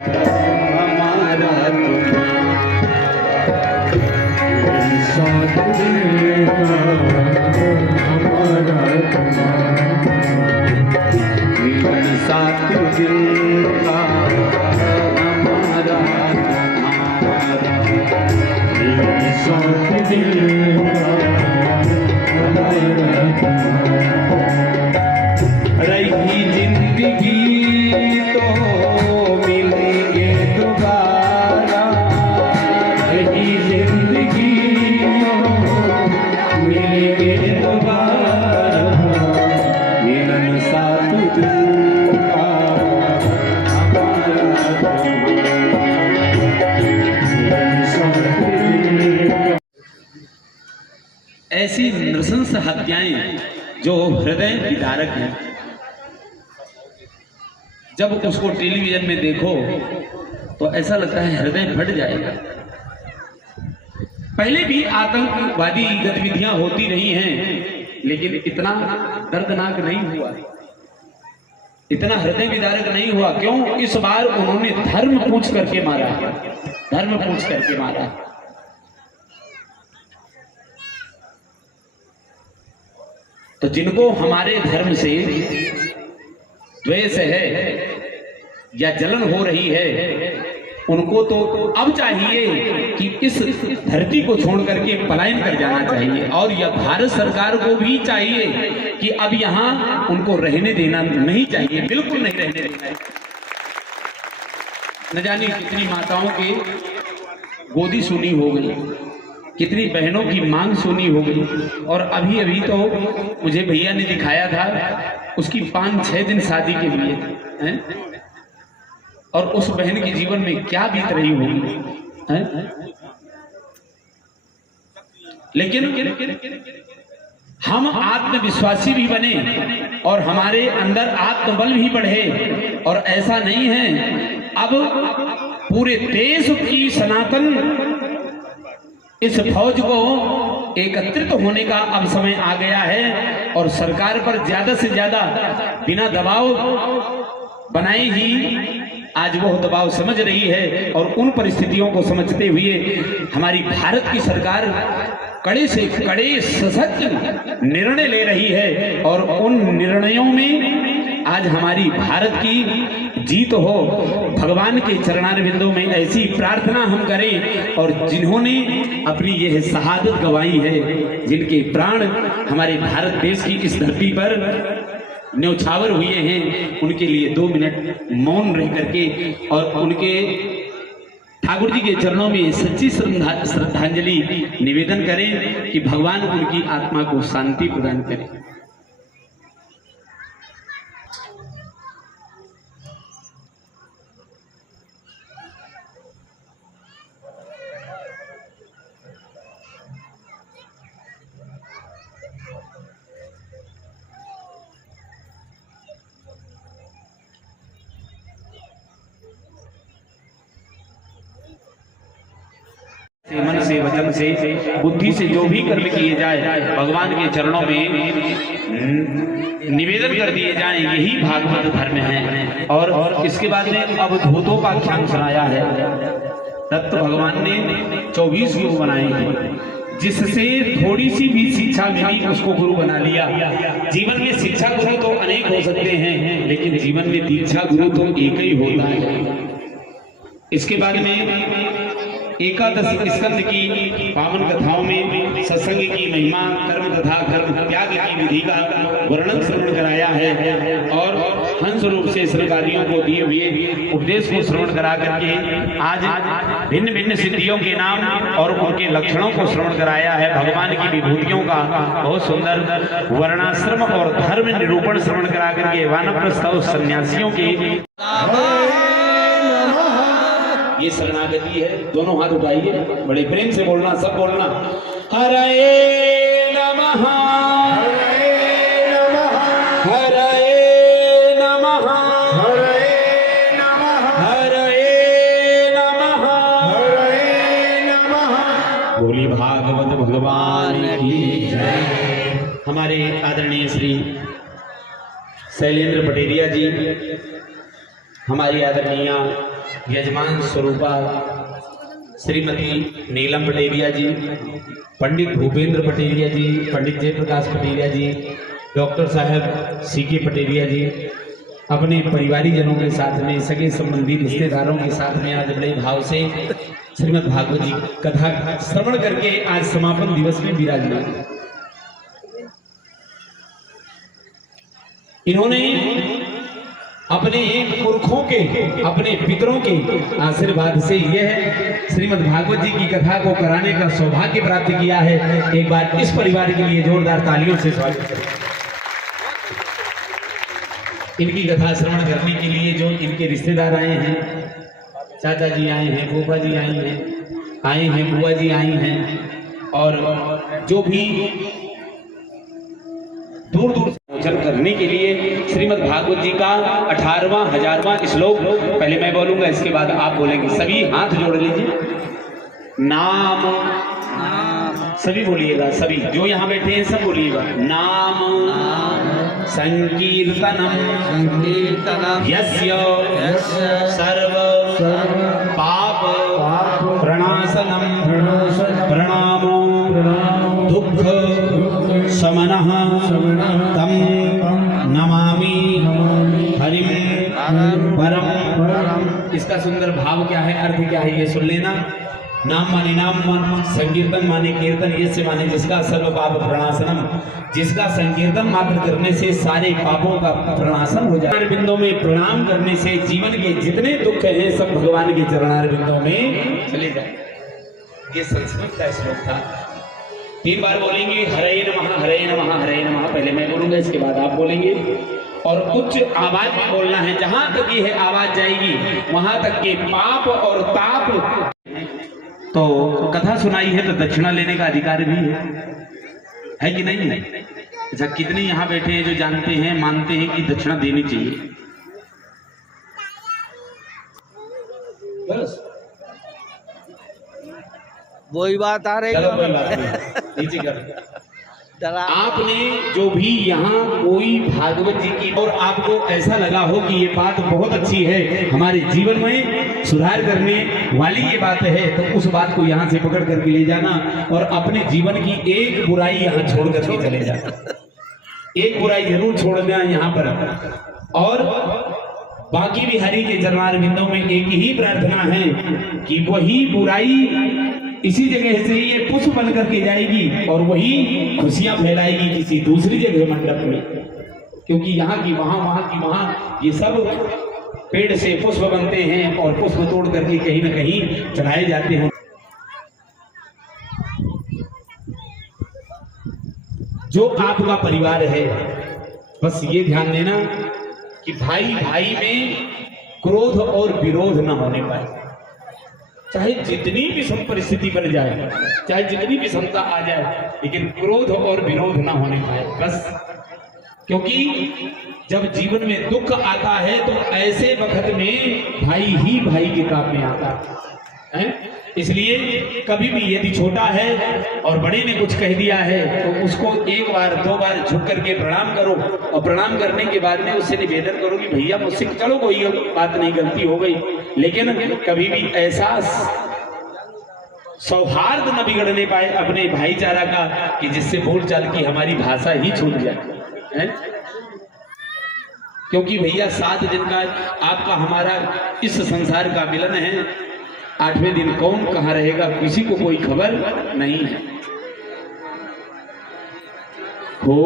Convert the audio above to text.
रही जिंदगी तो मिलेंगे दोबारा, रही जिंदगी तो मिलेंगे दोबारा, मिलन साथ दिल का हमारा ऐसी नृशंस हत्याएं जो हृदय विदारक हैं, जब उसको टेलीविजन में देखो तो ऐसा लगता है हृदय फट जाएगा। पहले भी आतंकवादी गतिविधियां होती रही हैं, लेकिन इतना दर्दनाक नहीं हुआ, इतना हृदय विदारक नहीं हुआ। क्यों? इस बार उन्होंने धर्म पूछ करके मारा, धर्म पूछ करके मारा। तो जिनको हमारे धर्म से द्वेष है या जलन हो रही है, उनको तो अब चाहिए कि इस धरती को छोड़ करके पलायन कर जाना चाहिए। और यह भारत सरकार को भी चाहिए कि अब यहाँ उनको रहने देना नहीं चाहिए, बिल्कुल नहीं रहने देना। न जाने कितनी माताओं के गोदी सुनी हो गई, कितनी बहनों की मांग सुनी हो गई। और अभी अभी तो मुझे भैया ने दिखाया था उसकी 5-6 दिन शादी के लिए हैं? और उस बहन के जीवन में क्या बीत रही होगी हैं? लेकिन हम आत्मविश्वासी भी बने और हमारे अंदर आत्मबल भी बढ़े। और ऐसा नहीं है, अब पूरे देश की सनातन इस फौज को एकत्रित होने का अब समय आ गया है। और सरकार पर ज्यादा से ज्यादा बिना दबाव बनाए ही आज वो दबाव समझ रही है। और उन परिस्थितियों को समझते हुए हमारी भारत की सरकार कड़े से कड़े सशक्त निर्णय ले रही है। और उन निर्णयों में आज हमारी भारत की जीत हो। भगवान के चरणारविंदों में ऐसी प्रार्थना हम करें। और जिन्होंने अपनी यह शहादत गंवाई है, जिनके प्राण हमारे भारत देश की इस धरती पर न्यौछावर हुए हैं, उनके लिए 2 मिनट मौन रह करके और उनके ठाकुर जी के चरणों में सच्ची श्रद्धांजलि निवेदन करें कि भगवान उनकी आत्मा को शांति प्रदान करें। मन से, वचन से, बुद्धि से जो भी कर्म किए जाए भगवान के चरणों में निवेदन कर दिए जाएं, यही भागवत धर्म है। और इसके बाद में अवधूतों का आख्यान सुनाया है। दत्त भगवान ने 24 गुरु बनाए हैं, जिससे थोड़ी सी भी शिक्षा मिली उसको गुरु बना लिया। जीवन में शिक्षा गुरु तो अनेक हो सकते हैं, लेकिन जीवन में दीक्षा गुरु तो एक ही होता है। इसके बाद में एकादश स्कंद की पावन कथाओं में सत्संग की महिमा, कर्म तथा कर्म त्याग की विधि का वर्णन श्रवण कराया है। और हंस रूप से श्रीकारियों को दिए हुए उपदेश को श्रवण करा करके आज भिन्न भिन्न सिद्धियों के नाम और उनके लक्षणों को श्रवण कराया है। भगवान की विभूतियों का बहुत सुंदर वर्णाश्रम और धर्म निरूपण श्रवण करा करके वानप्रस्थ और सन्यासियों के ये शरणागति है। दोनों हाथ उठाइए, बड़े प्रेम से बोलना, सब बोलना। हरे नमः, हरे नमः, हरे नमः, हरे नमः, हरे नमः, हरे नमः। बोली भागवत भगवान की जय। हमारे आदरणीय श्री शैलेंद्र पटेरिया जी, हमारी आदरणीय यजमान स्वरूपा श्रीमती नीलम पटेरिया जी, पंडित भूपेंद्र पटेरिया जी, पंडित जयप्रकाश पटेरिया जी, डॉक्टर साहब सीके पटेरिया जी अपने परिवारीजनों के साथ में, सगे संबंधी रिश्तेदारों के साथ में आज बड़े भाव से श्रीमद् भागवत जी कथा श्रवण करके आज समापन दिवस में विराजमान। इन्होंने अपने पुरखों के, अपने पितरों के आशीर्वाद से यह श्रीमद् भागवत जी की कथा को कराने का सौभाग्य प्राप्त किया है। एक बार इस परिवार के लिए जोरदार तालियों से स्वागत करें। इनकी कथा श्रवण करने के लिए जो इनके रिश्तेदार आए हैं, चाचा जी आए हैं, फूफा जी आए हैं, बुआ जी आई हैं, और जो भी दूर दूर से भोजन करने के लिए श्रीमद् भागवत जी का 18वां 1000वां श्लोक पहले मैं बोलूंगा, इसके बाद आप बोलेंगे। सभी हाथ जोड़ लीजिए। नाम, सभी बोलिएगा, सभी जो यहाँ बैठे हैं सब बोलिएगा। नाम संकीर्तनम यस्य सर्व पाप प्रणाशनम प्रणामो दुख शमनः तम नमामि हरिम परम। इसका सुंदर भाव क्या है, अर्थ क्या है, ये सुन लेना। नाम माने नाम मन, संकीर्तन माने कीर्तन, यस्य माने जिसका सर्व पाप प्रणाशनम, जिसका संकीर्तन मात्र करने से सारे पापों का प्रणाशन हो जाए। बिंदों में प्रणाम करने से जीवन के जितने दुख हैं सब भगवान के चरणार बिंदों में चले जाए। ये संस्कृत का श्लोक था। 3 बार बोलेंगे हरे नमः हरे नमः हरे नमः। पहले मैं बोलूंगा, इसके बाद आप बोलेंगे, और उच्च आवाज में बोलना है। जहां तक ये आवाज जाएगी वहां तक के पाप और ताप। तो कथा सुनाई है तो दक्षिणा लेने का अधिकार भी है कि नहीं है? अच्छा, कितने यहाँ बैठे हैं जो जानते हैं, मानते हैं कि दक्षिणा देनी चाहिए? बस वही बात आ रही है। आपने जो भी यहाँ कोई भागवत जी की, और आपको ऐसा लगा हो कि ये बात बहुत अच्छी है, हमारे जीवन में सुधार करने वाली ये बात है, तो उस बात को यहाँ से पकड़ करके ले जाना और अपने जीवन की एक बुराई यहाँ छोड़ करके चले जाना। एक बुराई जरूर छोड़ना यहाँ पर, और बाकी भी हरि के चरणार बिंदों में एक ही प्रार्थना है कि वही बुराई इसी जगह से ये पुष्प बन करके जाएगी और वही खुशियां फैलाएगी किसी दूसरी जगह मंडप में, क्योंकि यहाँ की वहां, वहां की वहां, ये सब पेड़ से पुष्प बनते हैं और पुष्प तोड़ करके कहीं न कहीं चढ़ाए जाते हैं। जो आपका परिवार है, बस ये ध्यान देना कि भाई भाई में क्रोध और विरोध न होने पाए। चाहे जितनी भी परिस्थिति बन जाए, चाहे जितनी भी क्षमता आ जाए, लेकिन क्रोध और विरोध ना होने पाए बस। क्योंकि जब जीवन में दुख आता है तो ऐसे वक्त में भाई ही भाई के काम में आता है। इसलिए कभी भी यदि छोटा है और बड़े ने कुछ कह दिया है तो उसको 1 बार 2 बार झुक करके प्रणाम करो, और प्रणाम करने के बाद में उससे निवेदन करो कि भैया मुझसे चलो कोई बात नहीं, गलती हो गई, लेकिन कभी भी ऐसा सौहार्द न बिगड़ने पाए अपने भाईचारा का कि जिससे बोलचाल की हमारी भाषा ही छूट जाए। क्योंकि भैया 7 दिन का आपका हमारा इस संसार का मिलन है। 8वें दिन कौन कहाँ रहेगा किसी को कोई खबर नहीं है। हो